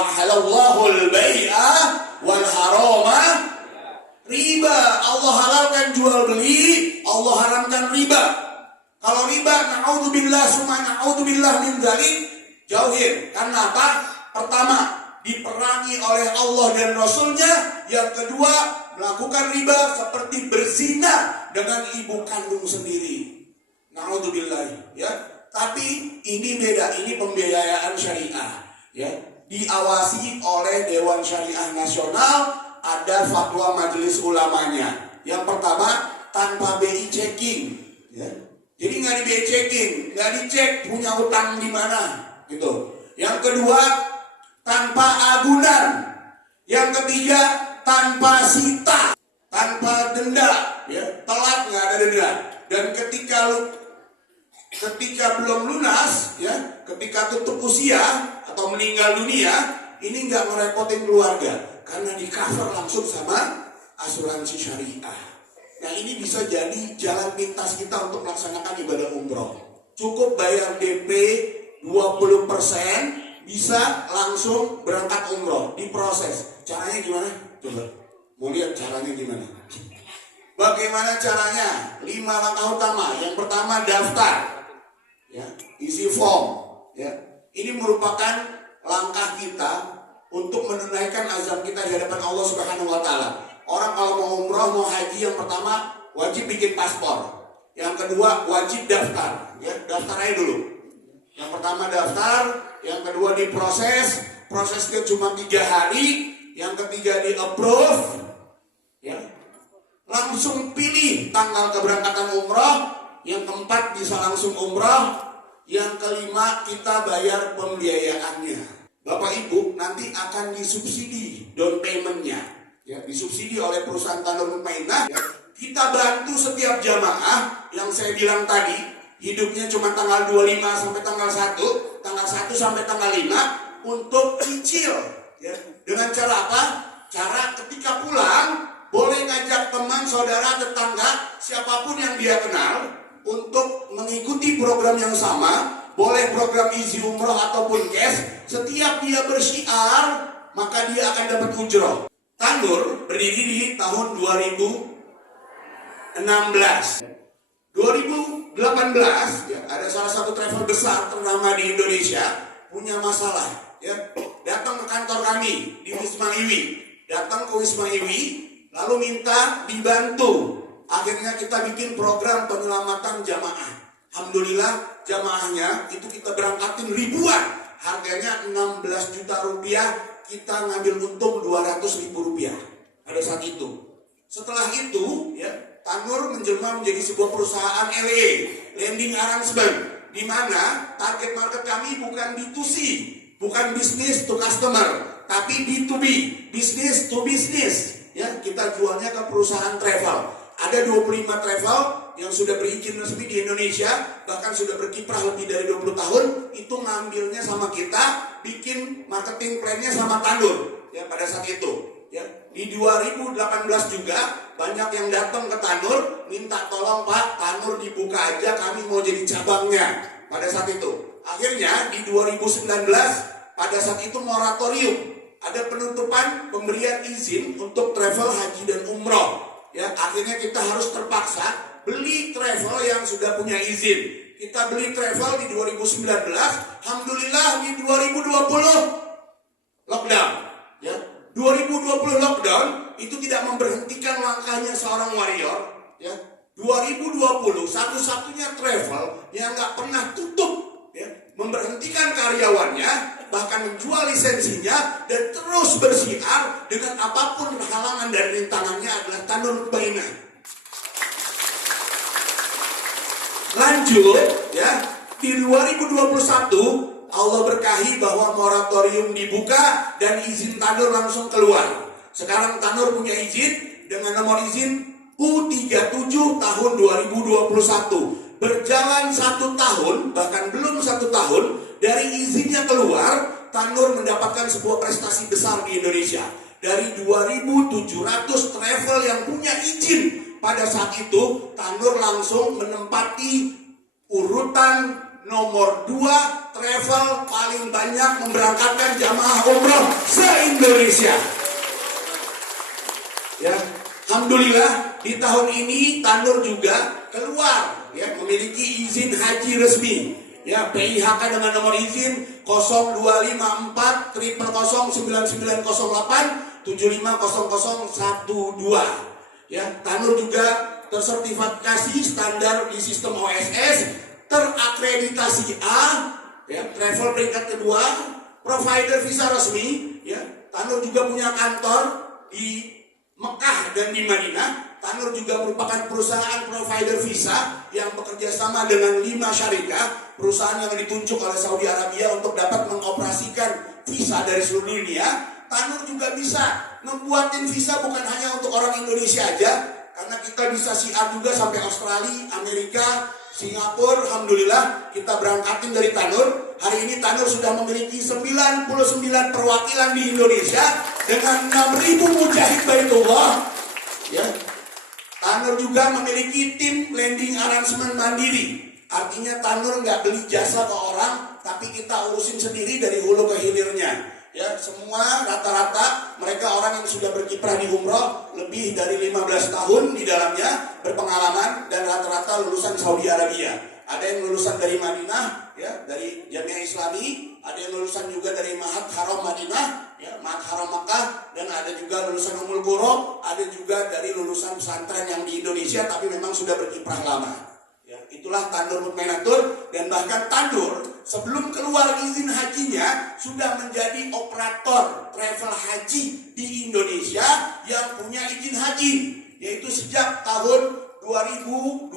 wa halallahul bai'a wal harama riba. Allah halalkan jual beli, Allah haramkan riba. Kalau riba, na'udzubillah summa na'udzubillah min dzalik, jauhin. Karena apa? Pertama, diperangi oleh Allah dan Rasulnya. Yang kedua, melakukan riba seperti berzina dengan ibu kandung sendiri. Na'udzubillah, ya. Tapi ini beda, ini pembiayaan syariah, ya. Diawasi oleh Dewan Syariah Nasional, ada fatwa majelis ulamanya. Yang pertama, tanpa BI checking, ya. Jadi nggak di BI checking, nggak dicek punya utang di mana, gitu. Yang kedua, tanpa agunan. Yang ketiga, tanpa sita, tanpa denda, ya. Telat nggak ada denda. Dan ketika belum lunas, ya, ketika tutup usia atau meninggal dunia, ini nggak merepotin keluarga karena di cover langsung sama asuransi syariah. Nah, ini bisa jadi jalan pintas kita untuk melaksanakan ibadah umroh. Cukup bayar DP 20%, bisa langsung berangkat umroh, diproses. Caranya gimana? Coba, mau lihat caranya gimana? Bagaimana caranya? 5 langkah utama. Yang pertama, daftar, ya, isi form, ya. Ini merupakan langkah kita untuk menunaikan azam kita di hadapan Allah Subhanahu wa taala. Orang kalau mau umroh, mau haji, yang pertama wajib bikin paspor. Yang kedua wajib daftar, ya, daftar aja dulu. Yang pertama daftar, yang kedua diproses, prosesnya cuma 3 hari, yang ketiga di approve, ya. Langsung pilih tanggal keberangkatan umroh, yang keempat bisa langsung umroh, yang kelima kita bayar pembiayaannya. Bapak Ibu nanti akan disubsidi down paymentnya, ya, disubsidi oleh perusahaan Tanur Mainah, ya. Kita bantu setiap jamaah yang saya bilang tadi, hidupnya cuma tanggal 25 sampai tanggal 1, tanggal 1 sampai tanggal 5 untuk cicil, ya. Dengan cara apa? Cara ketika pulang boleh ngajak teman, saudara, tetangga, siapapun yang dia kenal untuk mengikuti program yang sama. Boleh program Easy Umroh ataupun cash. Setiap dia bersyiar, maka dia akan dapat ujroh. Tanur berdiri di tahun 2016. 2018, ya, ada salah satu travel besar ternama di Indonesia punya masalah, ya. Datang ke kantor kami di Wisma Iwi. Datang ke Wisma Iwi, lalu minta dibantu. Akhirnya kita bikin program penyelamatan jamaah. Alhamdulillah jamaahnya itu kita berangkatin ribuan. Harganya 16 juta rupiah, kita ngambil untung 200 ribu rupiah pada saat itu. Setelah itu, ya, Tanur menjelma menjadi sebuah perusahaan LA, Lending Arrangement, di mana target market kami bukan B2C, bukan business to customer, tapi B2B, business to business. Ya, kita jualnya ke perusahaan travel. Ada 25 travel yang sudah berizin resmi di Indonesia, bahkan sudah berkiprah lebih dari 20 tahun, itu ngambilnya sama kita, bikin marketing plan-nya sama Tanur, ya, pada saat itu, ya. Di 2018 juga banyak yang datang ke Tanur minta tolong, Pak, Tanur dibuka aja, kami mau jadi cabangnya pada saat itu. Akhirnya di 2019 pada saat itu moratorium, ada penutupan pemberian izin untuk travel haji dan umroh. Ya, akhirnya kita harus terpaksa beli travel yang sudah punya izin. Kita beli travel di 2019, alhamdulillah di 2020 lockdown. Ya, 2020 lockdown itu tidak memberhentikan langkahnya seorang warrior. Ya, 2020 satu-satunya travel yang nggak pernah tutup, ya, memberhentikan karyawannya, bahkan menjual lisensinya dan terus bersiar dengan apapun halangan dan rintangannya adalah Tanur Mainah. Lanjut, ya, di 2021 Allah berkahi bahwa moratorium dibuka dan izin Tanur langsung keluar. Sekarang Tanur punya izin dengan nomor izin U37 tahun 2021. Berjalan 1 tahun, bahkan belum 1 tahun dari izinnya keluar, Tanur mendapatkan sebuah prestasi besar di Indonesia. Dari 2.700 travel yang punya izin pada saat itu, Tanur langsung menempati urutan nomor 2 travel paling banyak memberangkatkan jamaah umroh se-Indonesia. Ya, alhamdulillah di tahun ini Tanur juga keluar ya memiliki izin haji resmi. Ya, PIHK dengan nomor izin 0254 009908 750012. Ya, Tanur juga tersertifikasi standar di sistem OSS, terakreditasi A, ya, travel peringkat kedua, provider visa resmi. Ya, Tanur juga punya kantor di Mekah dan di Madinah. Tanur juga merupakan perusahaan provider visa yang bekerja sama dengan 5 syarikat, perusahaan yang ditunjuk oleh Saudi Arabia untuk dapat mengoperasikan visa dari seluruh dunia. Tanur juga bisa membuatin visa bukan hanya untuk orang Indonesia aja, karena kita bisa siar juga sampai Australia, Amerika, Singapura. Alhamdulillah kita berangkatin dari Tanur. Hari ini Tanur sudah memiliki 99 perwakilan di Indonesia dengan 6.000 mujahid Baitullah. Ya. Tanur juga memiliki tim landing arrangement mandiri. Artinya Tanur nggak beli jasa ke orang, tapi kita urusin sendiri dari hulu ke hilirnya. Ya, semua rata-rata mereka orang yang sudah berkiprah di umroh lebih dari 15 tahun di dalamnya, berpengalaman, dan rata-rata lulusan Saudi Arabia. Ada yang lulusan dari Madinah, ya, dari Jamiah Islami, ada yang lulusan juga dari Ma'had Haram Madinah, ya, Ma'had Haram Makkah, dan ada juga lulusan Ummul Qura, ada juga dari lulusan pesantren yang di Indonesia tapi memang sudah berkiprah lama. Ya, itulah Tanur Mutmainatur. Dan bahkan Tanur sebelum keluar izin hajinya sudah menjadi operator travel haji di Indonesia yang punya izin haji, yaitu sejak tahun 2022.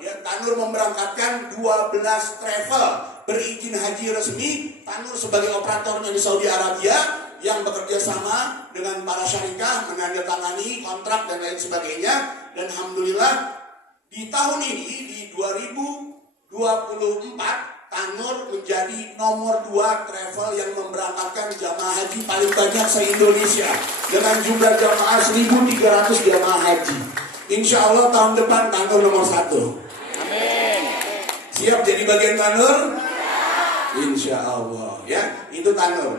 Ya, Tanur memberangkatkan 12 travel berizin haji resmi. Tanur sebagai operatornya di Saudi Arabia yang bekerja sama dengan para syarikat, menandatangani kontrak dan lain sebagainya. Dan alhamdulillah di tahun ini, di 2024, Tanur menjadi nomor 2 travel yang memberangkatkan jamaah haji paling banyak se-Indonesia dengan jumlah jamaah 1.300 jamaah haji. Insya Allah tahun depan Tanur nomor 1. Amin. Siap jadi bagian Tanur? Insya Allah. Ya, itu Tanur.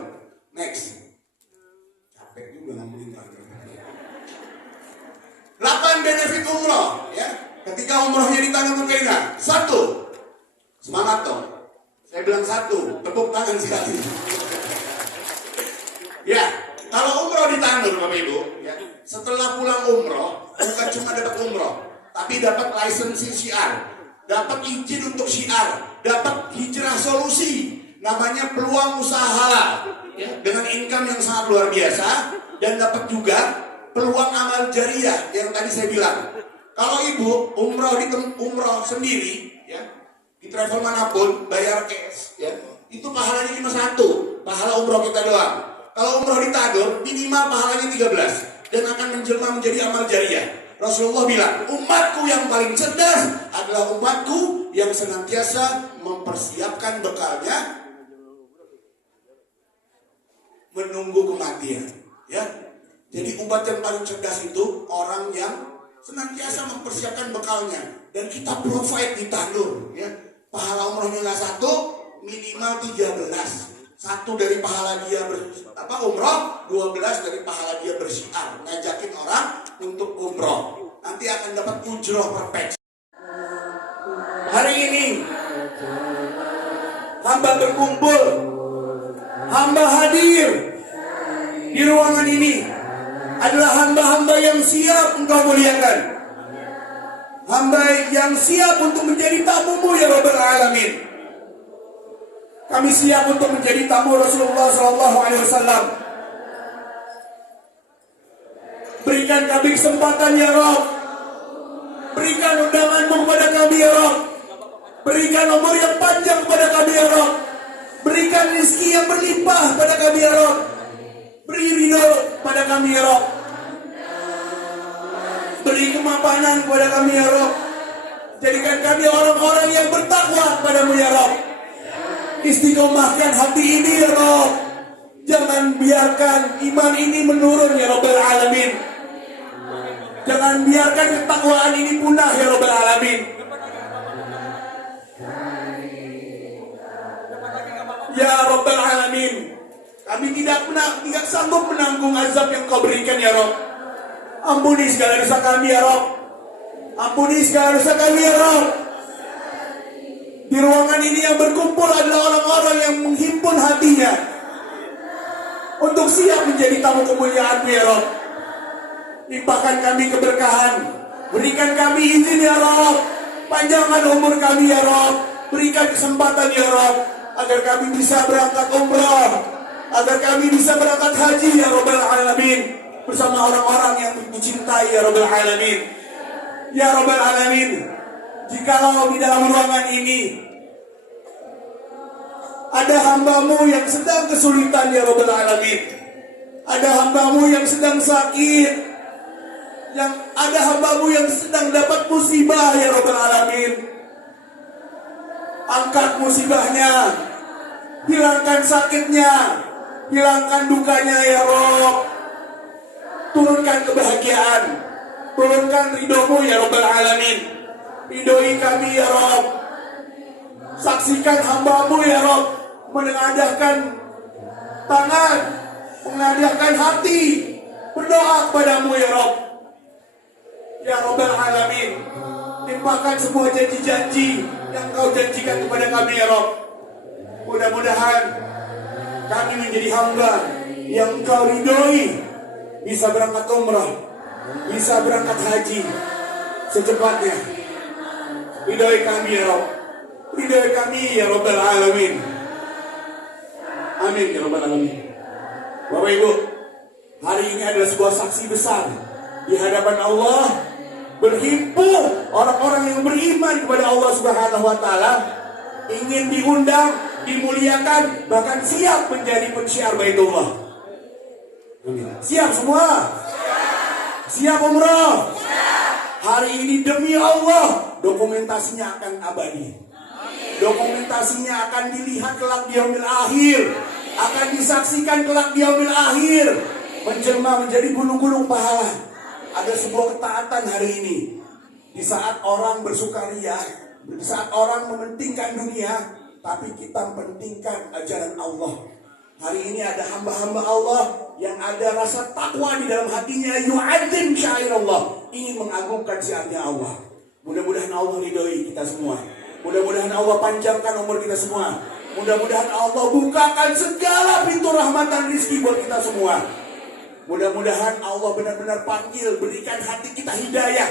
Next. Capek juga ngomongin Tanur. 8 benefit umroh. Ya, ketika umrohnya di Tanur Mutmainah. 1. Semangat dong. Saya bilang 1. Tepuk tangan sekali. Ya, kalau umroh di Tanur Bapak Ibu, ya, setelah pulang umroh, bukan cuma dapat umroh, tapi dapat lisensi syiar, dapat izin untuk syiar, dapat hijrah solusi, namanya peluang usaha halal, ya, dengan income yang sangat luar biasa, dan dapat juga peluang amal jariah yang tadi saya bilang. Kalau ibu umroh sendiri, ya, di travel manapun bayar cash, ya, itu pahalanya cuma 1, pahala umroh kita doang. Kalau umroh di Tanur minimal pahalanya 13 dan akan menjelma menjadi amal jariah. Rasulullah bilang, umatku yang paling cerdas adalah umatku yang senantiasa mempersiapkan bekalnya menunggu kematian. Ya, jadi umat yang paling cerdas itu orang yang senantiasa mempersiapkan bekalnya, dan kita provide di Tanur. Ya, pahala umrohnya nggak 1, minimal 13. 1 dari pahala dia umroh, 12 dari pahala dia bersyiar, ngajakin orang untuk umroh. Nanti akan dapat ujroh per pax. Hari ini hamba berkumpul, hamba hadir di ruangan ini adalah hamba-hamba yang siap engkau muliakan, hamba yang siap untuk menjadi tamumu ya Rabbal Alamin. Kami siap untuk menjadi tamu Rasulullah SAW. Berikan kami kesempatan ya Rabb. Berikan undanganmu kepada kami ya Rabb. Berikan umur yang panjang kepada kami ya Rabb. Berikan rezeki yang berlimpah kepada kami ya Rabb. Beri ridho pada kami ya Rabb. Beri kemapanan kepada kami ya Rabb. Jadikan kami orang-orang yang bertakwa kepadamu ya Rabb. Istiqomahkan hati ini ya Rabb. Jangan biarkan iman ini menurun ya Rabbal Alamin. Jangan biarkan ketakwaan ini punah ya Rabbal Alamin. Ya Rabbal Alamin, kami tidak sanggup menanggung azab yang kau berikan ya Rabb. Ampuni segala dosa kami ya Rabb. Ampuni segala dosa kami ya Rabb. Di ruangan ini yang berkumpul adalah orang-orang yang menghimpun hatinya untuk siap menjadi tamu kemuliaan ya Rabb. Limpahkan kami keberkahan, berikan kami izin ya Rabb, panjangkan umur kami ya Rabb, berikan kesempatan ya Rabb, agar kami bisa berangkat umrah, agar kami bisa berangkat haji ya Rabbal Alamin, bersama orang-orang yang dicintai ya Rabbal Alamin. Ya Rabbal Alamin, jikalau di dalam ruangan ini ada hambamu yang sedang kesulitan ya Rabbal Alamin, ada hambamu yang sedang sakit, yang ada hambamu yang sedang dapat musibah ya Rabbal Alamin, angkat musibahnya, hilangkan sakitnya, hilangkan dukanya ya Rabb, turunkan kebahagiaan, turunkan ridhomu ya Rabbal Alamin, ridhoi kami ya Rabb, saksikan hambamu ya Rabb menengadahkan tangan, menengadahkan hati, berdoa kepadamu ya Rabb. Ya Rabbal Alamin, limpahkan semua janji-janji yang kau janjikan kepada kami ya Rabb. Mudah-mudahan kami menjadi hamba yang kau ridhoi, bisa berangkat umrah, bisa berangkat haji secepatnya. Ridhoi kami ya Rabb, ridhoi kami ya Rabbal Alamin. Amin ya Rabbal Alamin. Bapak Ibu, hari ini adalah sebuah saksi besar di hadapan Allah. Berhimpun orang-orang yang beriman kepada Allah Subhanahu wa Ta'ala, ingin diundang, dimuliakan, bahkan siap menjadi pensiar Baitullah. Siap semua? Siap umrah? Hari ini demi Allah, dokumentasinya akan abadi. Dokumentasinya akan dilihat kelak di yaumil akhir, akan disaksikan kelak di yaumil akhir, menjelma menjadi gunung-gunung pahala. Ada sebuah ketaatan hari ini. Di saat orang bersukaria, di saat orang mementingkan dunia, tapi kita mementingkan ajaran Allah. Hari ini ada hamba-hamba Allah yang ada rasa takwa di dalam hatinya, yu'adzim syairallah, ingin mengagungkan syiarnya Allah. Mudah-mudahan Allah ridhoi kita semua. Mudah-mudahan Allah panjangkan umur kita semua. Mudah-mudahan Allah bukakan segala pintu rahmat dan rizki buat kita semua. Mudah-mudahan Allah benar-benar panggil, berikan hati kita hidayah.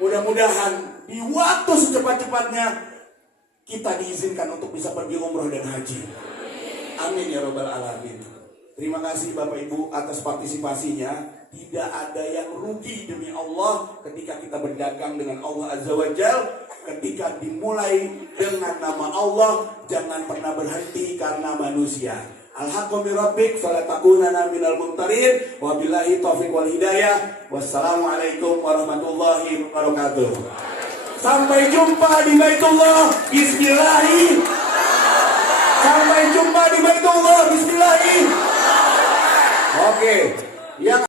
Mudah-mudahan di waktu secepat-cepatnya kita diizinkan untuk bisa pergi umrah dan haji. Amin ya Rabbal Alamin. Terima kasih Bapak Ibu atas partisipasinya. Tidak ada yang rugi demi Allah ketika kita berdagang dengan Allah Azza wa Jal. Ketika dimulai dengan nama Allah, jangan pernah berhenti karena manusia. Al-haqqu min rabbik fala takunanna minal mumtarin. Wabillahi taufiq wal hidayah. Wassalamualaikum warahmatullahi wabarakatuh. Sampai jumpa di Baitullah. Bismillah. Sampai jumpa di Baitullah. Bismillah. Oke. Yang